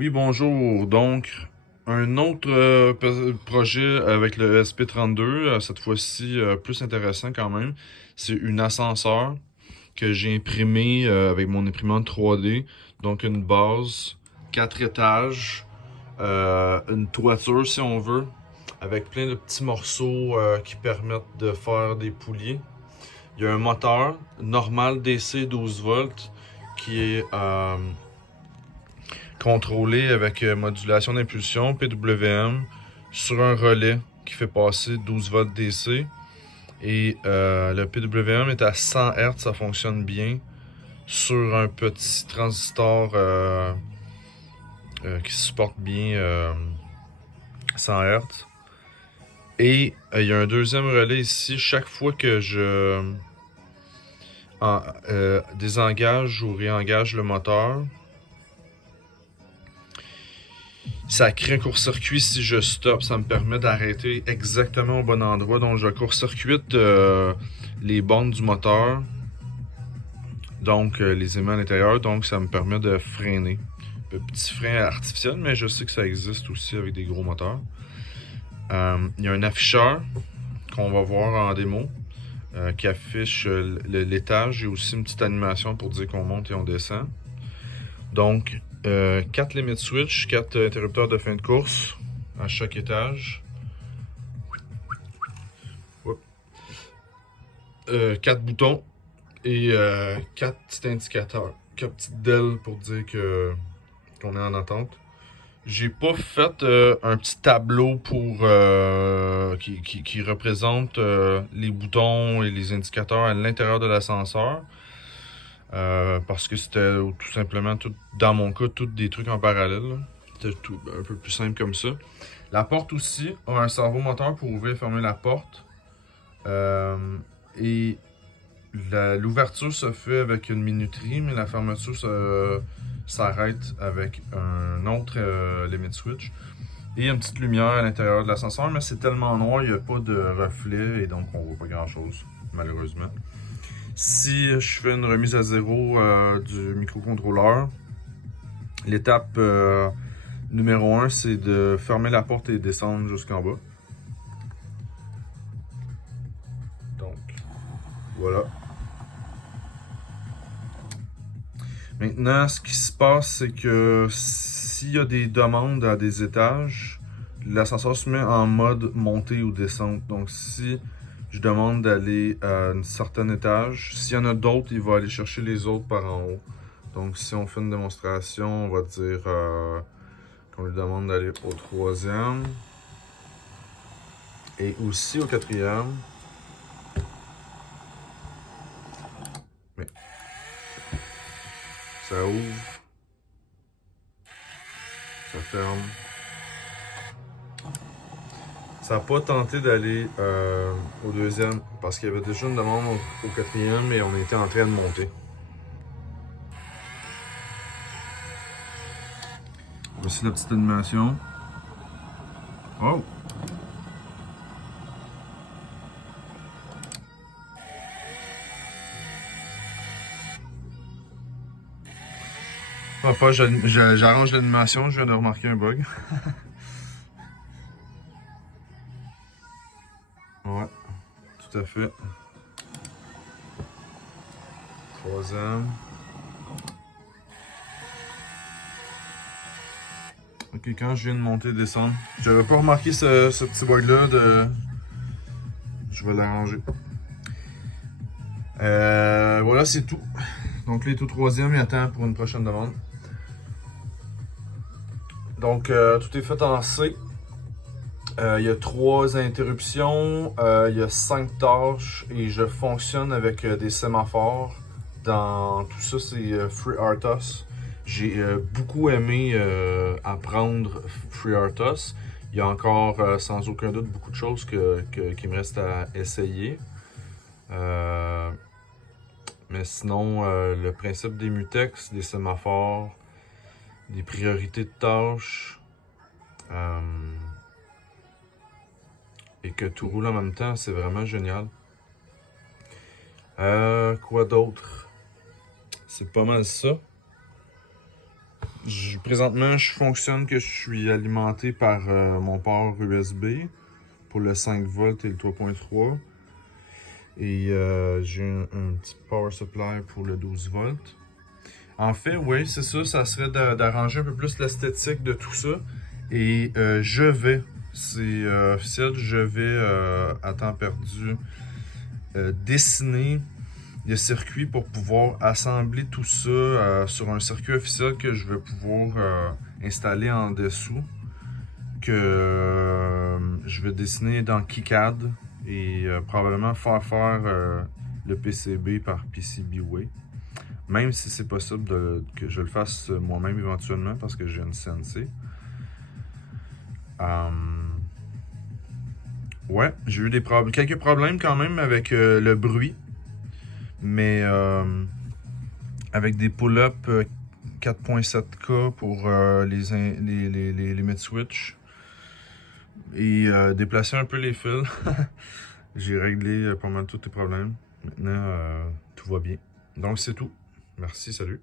Oui, bonjour. Donc, un autre projet avec le ESP32, cette fois-ci plus intéressant quand même. C'est une ascenseur que j'ai imprimé avec mon imprimante 3D. Donc, une base, 4 étages, une toiture si on veut, avec plein de petits morceaux qui permettent de faire des poulies. Il y a un moteur normal DC 12 volts qui est contrôlé avec modulation d'impulsion, PWM, sur un relais qui fait passer 12 volts DC. Et le PWM est à 100 Hz, ça fonctionne bien sur un petit transistor qui supporte bien 100 Hz. Et il y a un deuxième relais ici. Chaque fois que je désengage ou réengage le moteur, ça crée un court-circuit si je stoppe. Ça me permet d'arrêter exactement au bon endroit. Donc je court-circuite les bornes du moteur. Donc les aimants à l'intérieur. Donc ça me permet de freiner. Un petit frein artificiel, mais je sais que ça existe aussi avec des gros moteurs. Il y a un afficheur qu'on va voir en démo qui affiche l'étage. Il y a aussi une petite animation pour dire qu'on monte et on descend. Donc 4 limit switch, 4 interrupteurs de fin de course à chaque étage. 4 boutons et 4 petits indicateurs. 4 petites DEL pour dire qu'on est en attente. J'ai pas fait un petit tableau pour qui représente les boutons et les indicateurs à l'intérieur de l'ascenseur. Parce que c'était tout simplement, dans mon cas, tous des trucs en parallèle. C'était tout un peu plus simple comme ça. La porte aussi a un servomoteur pour ouvrir et fermer la porte. Et l'ouverture se fait avec une minuterie, mais la fermeture s'arrête avec un autre limit switch. Et une petite lumière à l'intérieur de l'ascenseur, mais c'est tellement noir, il n'y a pas de reflet et donc on voit pas grand chose, malheureusement. Si je fais une remise à zéro du microcontrôleur, l'étape numéro 1, c'est de fermer la porte et descendre jusqu'en bas. Donc, voilà. Maintenant, ce qui se passe, c'est que s'il y a des demandes à des étages, l'ascenseur se met en mode montée ou descente. Donc, si je demande d'aller à un certain étage, s'il y en a d'autres, il va aller chercher les autres par en haut. Donc, si on fait une démonstration, on va dire qu'on lui demande d'aller au troisième et aussi au quatrième. Mais ça ouvre, ça ferme. Ça n'a pas tenté d'aller au deuxième parce qu'il y avait déjà une demande au quatrième et on était en train de monter. Voici la petite animation. Oh! Enfin, j'arrange l'animation, je viens de remarquer un bug. Ouais, tout à fait. Troisième. Ok, quand je viens de monter et descendre, j'avais pas remarqué ce petit bug là de. Je vais l'arranger. Voilà, c'est tout. Donc, là, il est au troisième, il attend pour une prochaine demande. Donc, tout est fait en C. Il y a 3 interruptions, il y a 5 tâches et je fonctionne avec des sémaphores. Dans tout ça, c'est FreeRTOS. J'ai beaucoup aimé apprendre FreeRTOS. Il y a encore, sans aucun doute, beaucoup de choses qui me restent à essayer. Mais sinon, le principe des mutex, des sémaphores, des priorités de tâches, et que tout roule en même temps, c'est vraiment génial. Quoi d'autre? C'est pas mal ça. Présentement, je fonctionne que je suis alimenté par mon port USB pour le 5 volts et le 3.3. Et j'ai un petit power supply pour le 12 volts. En fait, oui, c'est ça. Ça serait d'arranger un peu plus l'esthétique de tout ça. Et c'est officiel, je vais à temps perdu dessiner le circuit pour pouvoir assembler tout ça sur un circuit officiel que je vais pouvoir installer en dessous. Que je vais dessiner dans KiCad et probablement faire le PCB par PCBWay. Même si c'est possible que je le fasse moi-même éventuellement parce que j'ai une CNC. Ouais, j'ai eu quelques problèmes quand même avec le bruit. Mais avec des pull-up 4.7K pour les mid-switch et déplacer un peu les fils, j'ai réglé pas mal tous les problèmes. Maintenant, tout va bien. Donc c'est tout. Merci, salut.